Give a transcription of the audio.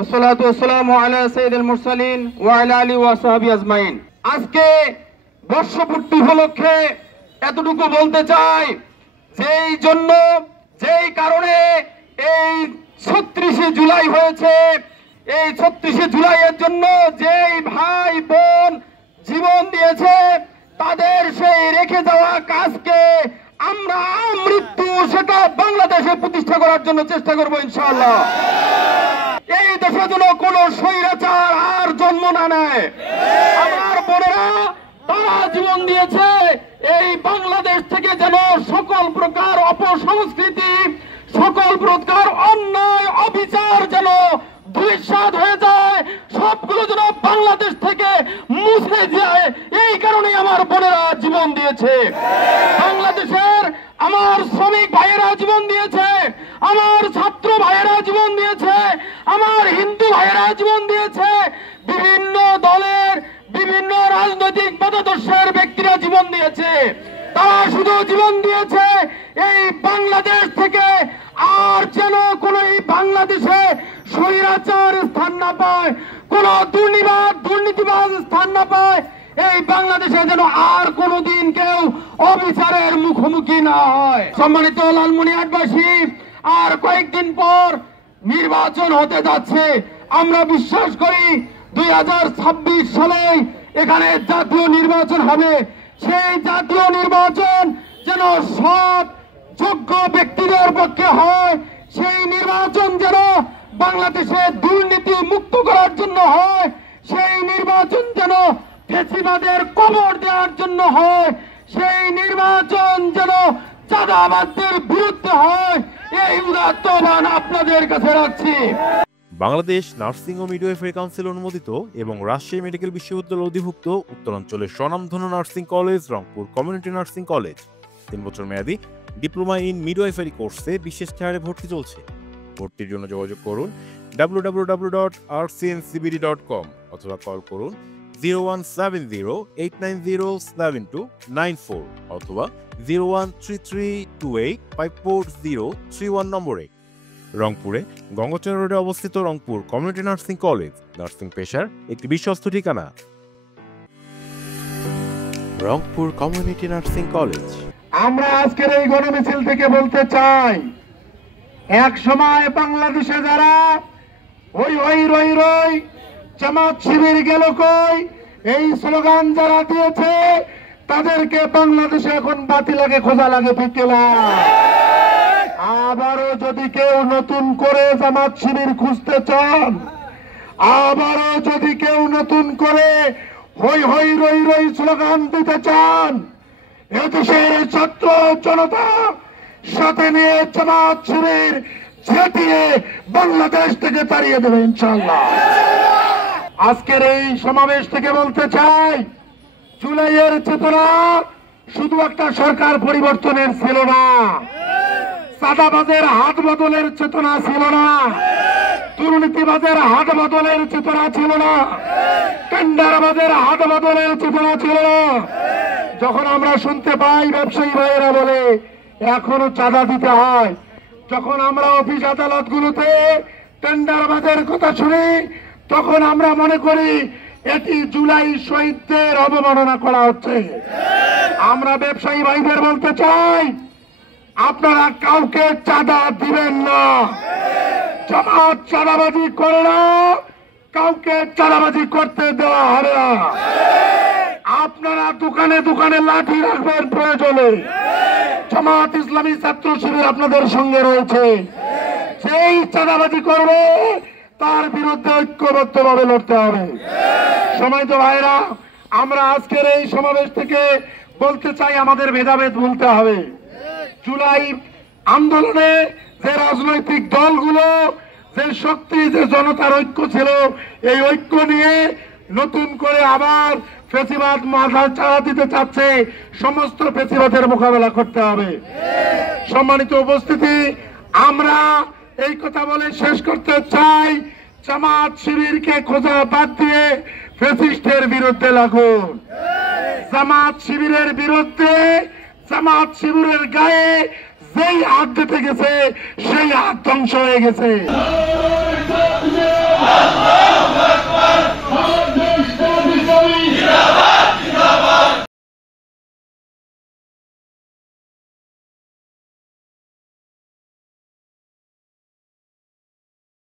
ওয়াসসালাতু ওয়াসসালামু আলা সাইয়্যিদিল মুরসালিন ওয়া আলা আলিহি ওয়া সাহবিহি আজমাইন। আজকে বর্ষপূর্তি উপলক্ষে এতটুকু বলতে চাই, যেই কারণে এই ৩৬শে জুলাই হয়েছে, এই ৩৬শে জুলাইয়ের জন্য যেই ভাই বোন জীবন দিয়েছে তাদের সেই রেখে যাওয়া কাজকে আমরা মৃত্যু সেটা বাংলাদেশে প্রতিষ্ঠা করার জন্য চেষ্টা করবো ইনশাআল্লাহ। এই দেশে যেন কোন স্বৈরাচার আর জন্ম না নেয়। আমার বোনেরা তারা জীবন দিয়েছে এই বাংলাদেশ থেকে যেন সকল প্রকার অপসংস্কৃতি, সকল প্রকার অন্যায় অবিচার যেন ধূলিসাৎ হয়ে যায়, সবগুলো যেন বাংলাদেশ থেকে মুছে যায়। এই কারণে আমার বোনেরা জীবন দিয়েছে। বাংলাদেশের আমার শ্রমিক ভাইয়েরা জীবন দিয়েছে, আমার ছাত্র ভাইয়েরা জীবন দিয়েছে, আমার হিন্দু ভাইয়েরা জীবন দিয়েছে, বিভিন্ন দলের বিভিন্ন রাজনৈতিক মতাদর্শের ব্যক্তিরা জীবন দিয়েছে। তারা শুধু জীবন দিয়েছে এই বাংলাদেশ থেকে আর যেন কোন এই বাংলাদেশে স্বৈরাচার স্থান না পায়, কোন দুর্নীতিবাজ স্থান না পায়, এই বাংলাদেশে যেন আর কোনদিন কেউ অবিচারের মুখোমুখি না হয়। সম্মানিত লালমনিরহাটবাসী, আর কয়েকদিন পর নির্বাচন হতে যাচ্ছে। আমরা বিশ্বাস করি 2026 সালে এখানে জাতীয় নির্বাচন হবে। সেই জাতীয় নির্বাচন যেন সব যোগ্য ব্যক্তিদের পক্ষে হয়, সেই নির্বাচন যেন বাংলাদেশে দুর্নীতি মুক্ত করার জন্য হয়, সেই নির্বাচন যেন ফ্যাসিবাদের কবর দেওয়ার জন্য হয়, সেই নির্বাচন যেন চাঁদাবাজদের বিরুদ্ধে হয়। এই উদাত্ত আহ্বান আপনাদের কাছে রাখছি। বাংলাদেশ নার্সিং ও মিডওয়াইফারি কাউন্সিল অনুমোদিত এবং রাজশাহী মেডিকেল বিশ্ববিদ্যালয় অধিভুক্ত উত্তরাঞ্চলের স্বনামধন্য nursing college Rangpur community nursing college 3 বছর মেয়াদী ডিপ্লোমা ইন মিডওয়াইফারি কোর্সে বিশেষ ছাড়ে ভর্তি চলছে। ভর্তির জন্য যোগাযোগ করুন www.rcncbd.com অথবা কল করুন 0170-890-7294 অথবা 0133285431 নম্বরে। রংপুরে গঙ্গোচর রোডে অবস্থিত Rangpur community nursing college nursing পেশার একটি বিশ্বস্ত ঠিকানা। Rangpur community nursing college. আমরা আজকের এই গণমিছিল থেকে বলতে চাই, এক সময় বাংলাদেশে যারা ওই ওই রই রই জামাত শিবির গেল কই এই স্লোগান যারা দিয়েছে তাদেরকে বাংলাদেশে এখন বাতি লাগে খোঁজা লাগে, ঠিক না? আবারও যদি কেউ নতুন করে জামাত শিবির খুঁজতে চান, আবারও যদি কেউ নতুন করে হই হই রই রই স্লোগান দিতে চান, এদেশের ছাত্র জনতা সাথে নিয়ে জামাত শিবির ঝেঁটিয়ে বাংলাদেশ থেকে তাড়িয়ে দেবে ইনশাআল্লাহ। আজকের এই সমাবেশ থেকে বলতে চাই, জুলাইয়ের চেতনা শুধু একটা সরকার পরিবর্তনের ছিল না, চাঁদাবাজের হাত বদলের চেতনা ছিল না, দুর্নীতিবাজের হাত বদলের চেতনা ছিল না, টেন্ডারবাজের হাত বদলের চেতনা ছিল না। যখন আমরা শুনতে পাই ব্যবসায়ী ভাইয়েরা বলে এখনো চাঁদা দিতে হয়, যখন আমরা অফিস আদালতগুলোতে টেন্ডারবাজের কথা শুনি, তখন আমরা মনে করি এটি জুলাই শহীদদের অবমাননা করা হচ্ছে। আমরা ব্যবসায়ী ভাইদের বলতে চাই, আপনারা কাউকে চাঁদা দিবেন না। জামাত চাঁদাবাজি করে না, কাউকে চাঁদাবাজি করতে দেওয়া হবে না। আপনারা দোকানে দোকানে লাঠি রাখবেন প্রয়োজনে। জামাত ইসলামী ছাত্র শিবির আপনাদের সঙ্গে রয়েছে। সেই চাঁদাবাজি করবে তার বিরুদ্ধে ঐক্যবদ্ধভাবে লড়তে হবে। সম্মানিত ভাইরা, আমরা আজকের এই সমাবেশ থেকে বলতে চাই, আমাদের ভেদাভেদ ভুলতে হবে। জুলাই আন্দোলনে যে রাজনৈতিক দলগুলো, যে শক্তি, যে জনতার ঐক্য ছিল, এই ঐক্য নিয়ে নতুন করে আবার ফ্যাসিবাদ মাথা চাড়া দিতে চাচ্ছে, সমস্ত ফ্যাসিবাদের মোকাবেলা করতে হবে। সম্মানিত উপস্থিতি, আমরা এই কথা বলে শেষ করতে চাই, জামাত শিবিরকে খোঁজা বাদ দিয়ে ফ্যাসিস্টের বিরুদ্ধে লাগুন। জামাত শিবিরের বিরুদ্ধে, জামাত শিবিরের গায়ে যেই হাত দিতে গেছে সেই হাত ধ্বংস হয়ে গেছে।